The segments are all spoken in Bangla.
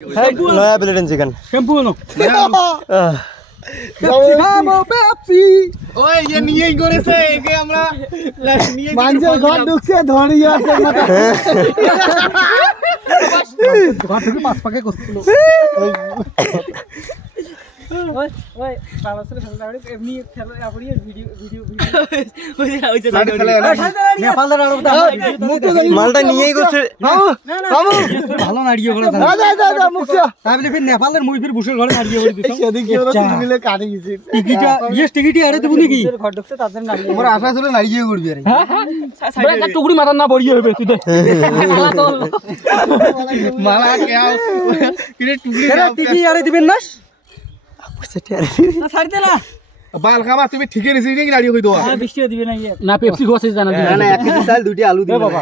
নয়া plate chicken shampoo no Pepsi ওই যে নিয়েই করেছে একে আমরা নিয়ে মানুষের ঘর ঢুকছে ধরিয়ে আছে মাথা ঘর থেকে পাঁচ পাকে করছিল ওই ওই বাবাসরে খেলা এমনি খেলা আপনি ভিডিও ভিডিও ওই যে নেপালের আরবটা মালটা নিয়েই করছে ভালো নাড়িয়ে করে দাদা দাদা মুখটা তাহলে ফির নেপালের মুই ফির বুশের ঘরে নাড়িয়ে করে দিছ সেদিন কি ওরা মিলে কাটে গেছে টিকিটা টিকিটি আরে দেব নাকি ঘর ঢুকছে তাদের নাড়িয়ে তোমার আশা ছিল নাড়িয়ে করবি আরে বড় একটা টুকরি মাথা না বড়িয়ে হবে তুই দে মালা কেও কিরে টুকলি টিকি আরে দিবেন না ছাড়তে না বাল খাবা তুমি ঠিকই নিছি নাকি দাঁড়িয়ে কই দাও আর বৃষ্টিও দিবে না না পেপসি গোছে জানা দিবে না এক কেজি চাল দুটি আলু দিবে বাবা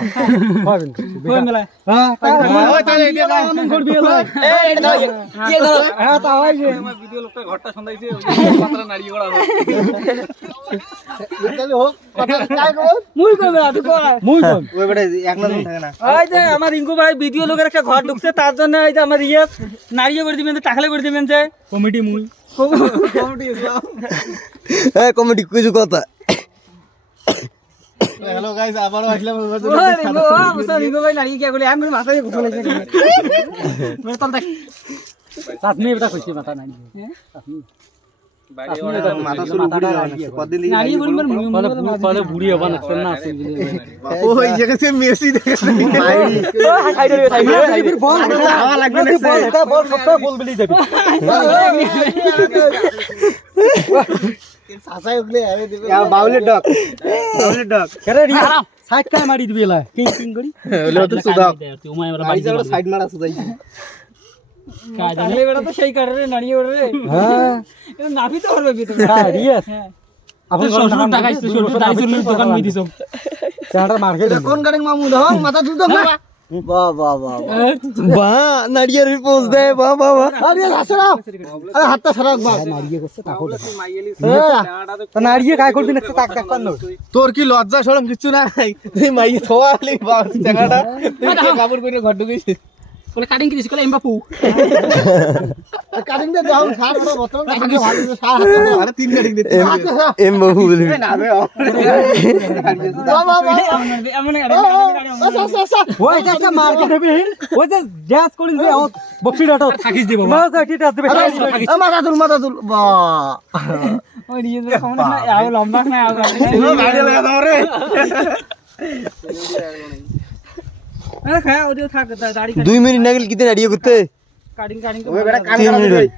হবেন কই মেলা হ্যাঁ ওই তাহলে এটা আমন করবি এলা এই ধরো হ্যাঁ তা হয় যে আমার ভিডিও লোকটা ঘরটা সন্ধাইছে পাতরা নাড়িয়ে করা হবে তাহলে হোক কথা কাই করব মুই কইবে আদি কই মুই কই ওই বেটা এক না থাকে না এই যে আমার রিঙ্কু ভাই ভিডিও লোকের একটা ঘর ঢুকছে তার জন্য এই যে আমার ইয়ে নাড়িয়ে করে দিবেন টাকলে করে দিবেন যে কমিটি মুই কমিটি এ কমেডি কিছু কথা হ্যালো গাইস আবারও আসলাম রিঙ্কু ভাই নাড়িয়ে কি করে আমি মাথায় ঘুরে লাগছে মেরে তল দেখ সাতমি এটা কইছি মাথা নাড়িয়ে মাথা শুরু করে কদিন নাড়িয়ে করি মানে পরে বুড়ি হবে না না আছে ওই জায়গাতে মেসি দেখেছে মাইরি সাইডের বল খাওয়া লাগবে না এটা বল সবটা বল বলি যাবে সাসাই উঠলে আরে দিবে বাউলের ডগ আরে রিয়া সাইড কাই মারি দিবি এলা কিং কিং করি হলো তো সুদা তুই উমায় আমরা বাড়ি যাওয়ার সাইড মারা সুদাই কাজ জানি বেটা তো সেই করে রে নাড়িয়ে ওরে হ্যাঁ এটা নাফি তো হবে ভিতরে হ্যাঁ রিয়া আপনি শ্বশুর টাকা শ্বশুর দাইছুর দোকান মই দিছো চাটা মার্কেট কোন গাড়ি মামু দাও মাথা দুটো না বাহ বাহ বাহ বাহ নাড়িয়ার পোজ দে বাহ বাহ বাহ আরে হাসরা আরে হাতটা সরাক বাহ নাড়িয়ে করছে তাকো তা নাড়িয়ে কাই করবি না তাক তাক পান্ন তোর কি লজ্জা শরম কিছু নাই তুই মাই থোয়ালি জায়গাটা তুই কাপড় কইরে ঘর ঢুকেছিস বলে কাটিং কি দিছ কলে এমবাপু কাটিং দে দাও সার বড় বোতল কাটিং ভালো সার হাতে আরে তিন কাটিং দিতে এম বাবু বলি না বে বাহ বাহ বাহ এমন আচ্ছা আচ্ছা আচ্ছা ওই যে মার্কেট হবে ওই যে গ্যাস করিন যে বক্সি ডাটা থাকিস দিব বাবা না কি টাস দিবে মাথা দুল বাহ ওই নিয়ে যে কেমন না আও লম্বা না আও গাড়ি লাগা দাও রে আরে খায় ওদিকে থাক দাড়ি 2 মিনিট নাগল কিতে নাড়িয়ে করতে কাটিং কাটিং ওই বেটা কান কাটা দিই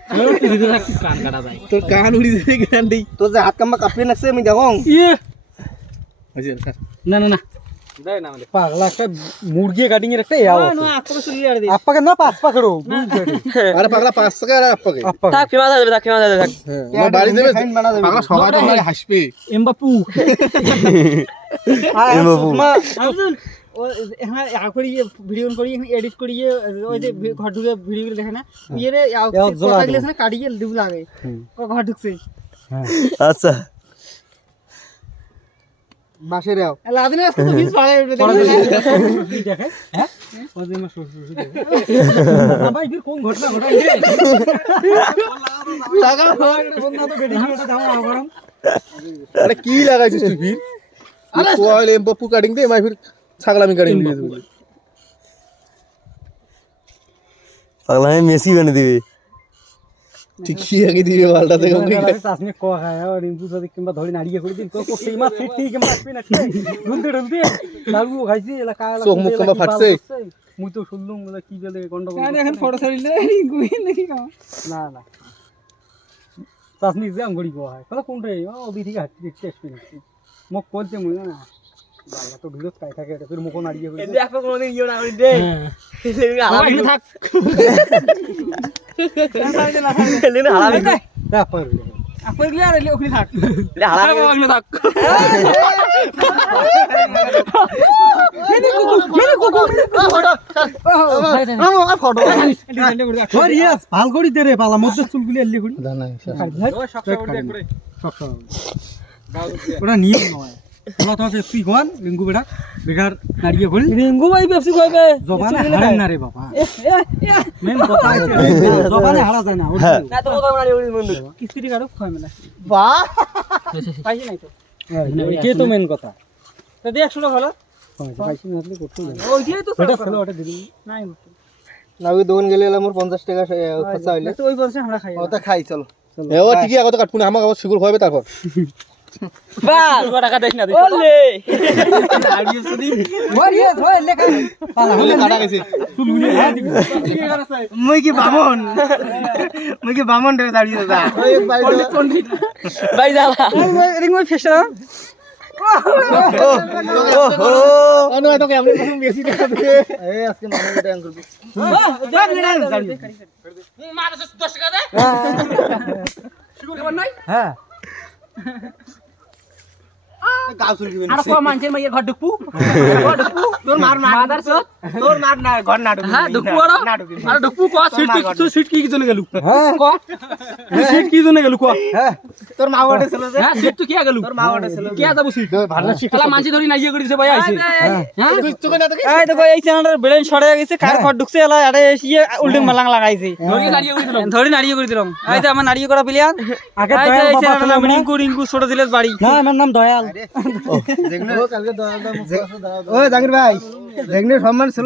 কান কাটা যায় তোর কান উড়ি দিতে গান দেই তোর যে হাত কামবা কাঁপিয়ে লাগছে আমি দেখো ইয়ে হইছে স্যার না না না দেয় না আমাদের পাগলা একটা মুরগি কাটিং এর একটা ইয়াও না আপকে চুরি আর দে আপকে না পাঁচ পাকড়ো আরে পাগলা 5 টাকা আর আপকে থাক ফেমা যাবে থাক ফেমা যাবে থাক আমার বাড়ি যাবে পাগলা সবাই তো মানে হাসবে এমবাপু এমবাপু ও হ্যাঁ করি ভিডিও করি এডিট করি ওই যে ঘর ঢুকে ভিডিও দেখে না ইয়ে কথা গেছে না কাটিয়ে দিব লাগে ঘর ঢুকছে আচ্ছা বাসে রাও লাদিনে আজকে তো বিশ পাড়ে দেখে হ্যাঁ ওই যে আমার শ্বশুর দেখে ভাই ফির কোন ঘটনা ঘটাই রে লাগা বন্ধা তো বেডি এটা দাও গরম আরে কি লাগাইছিস তুই ফির আরে কোয়াল এমবাপু কাটিং দে মাই ফির ছাগলামি কাটিং দিয়ে দেব পাগলা আমি মেসি বানিয়ে দিবে ঠিকই আগে দিবে বালটা থেকে চাষনি কোয়া খায় আর রিঙ্কু যদি কিংবা ধরে নাড়িয়ে করে দিন কো সেই মাছ ফিট ঠিক কিংবা আসবে না ঢুলতে ঢুলতে লালু খাইছি এলাকা চোখ মুখ কিংবা ফাটছে মুই তো শুনলুম বলে কি বলে গন্ডগোল না এখন ফটো ছাড়িলে রিঙ্কু নাকি না না চাষনি জাম গড়ি কোয়া হয় কলা কোন রে ও বিধি হাতি দেখতে আসবে মোক বলতে মুই না বাবা তো ঢুলত কাই থাকে এটা তোর মুখ নাড়িয়ে করে দে আপনি কোনদিন ইও না করে দে হালামি থাক সাইডে না সাইডে না হালামি তারপর আপনি গিয়ে আর ওখানে থাক লে হালামি ওখানে থাক ফটো রিয়াস ভাল করি দে রে পালা মধ্যে চুলগুলি এলি করি না না ওটা নিয়ম নয় তোলা তোমার পেপসি খাওয়ান রিঙ্কু বেটা বেকার নাড়িয়ে ঘুরি রিঙ্কু ভাই পেপসি খাইবে জবানে হারান না রে বাবা মেন কথা আছে জবানে হারা যায় না না তো কথা নাড়িয়ে ঘুরি বন্ধু কিস্তি কারো খাই মেলা বাহ পাইছি নাই তো এটাই তো মেন কথা তো দেখ শুনো ভালো পাইছি না আসলে করতে ওইটাই তো এটা ছিল ওটা দিবি নাই না ওই দোকান গেলে মোর 50 টাকা খরচা হইলে তো ওই বলছে আমরা খাই ওটা খাই চলো এ ও ঠিকই আগত কাটপুনে আমাকে আবার শিগুর খাওয়াবে তারপর বাস 2 টাকা দেখ না দেখ ওলে নাড়িয়ে শুনি ওরে ওই লেখা পালা বলে কাটা গেছে শুনুনি হ্যাঁ দিবি মুই কি বামন রে দাঁড়িয়ে দা ওই ভাই ভাই যাবা রিং ওই ফেসা ওহো আনো তোকে আমি প্রথম বেশি টাকা দে এই আজকে মামা ড্যাং করবি মারছ 10 টাকা দে শুরু খবর নাই হ্যাঁ গাও চুল দিবেন আর কো মানছে মাইয়ের ঘর ঢুকপু তোর মার মাদার চোদ তোর মার না ঘর না ঢুকবি হ্যাঁ ঢুকপু আর ঢুকপু কো সিট কি জন্য গেল হ্যাঁ কো সিট কি জন্য গেল কো হ্যাঁ তোর মা ওটা ছিল যে হ্যাঁ সিট তো কি গেল তোর মা ওটা ছিল কি যাবো সিট ভালো শিখ শালা মানছি ধরি নাইয়ে করে দিছে ভাই আইছে হ্যাঁ তোকে না তোকে এই দেখো এই চ্যানেলের ব্রেন সরে গেছে কার ঘর ঢুকছে এলা আরে ইয়ে উল্টিং মালাং লাগাইছে ধরি নাড়িয়ে করে দিলাম এই যে আমার নাড়িয়ে করা প্লেয়ার আগে দয়াল বাবা ছিল রিঙ্কু ছোট ছেলের বাড়ি না আমার নাম দয়াল ও কালকে ও জাকির ভাই দেখনে সম্মান ছিল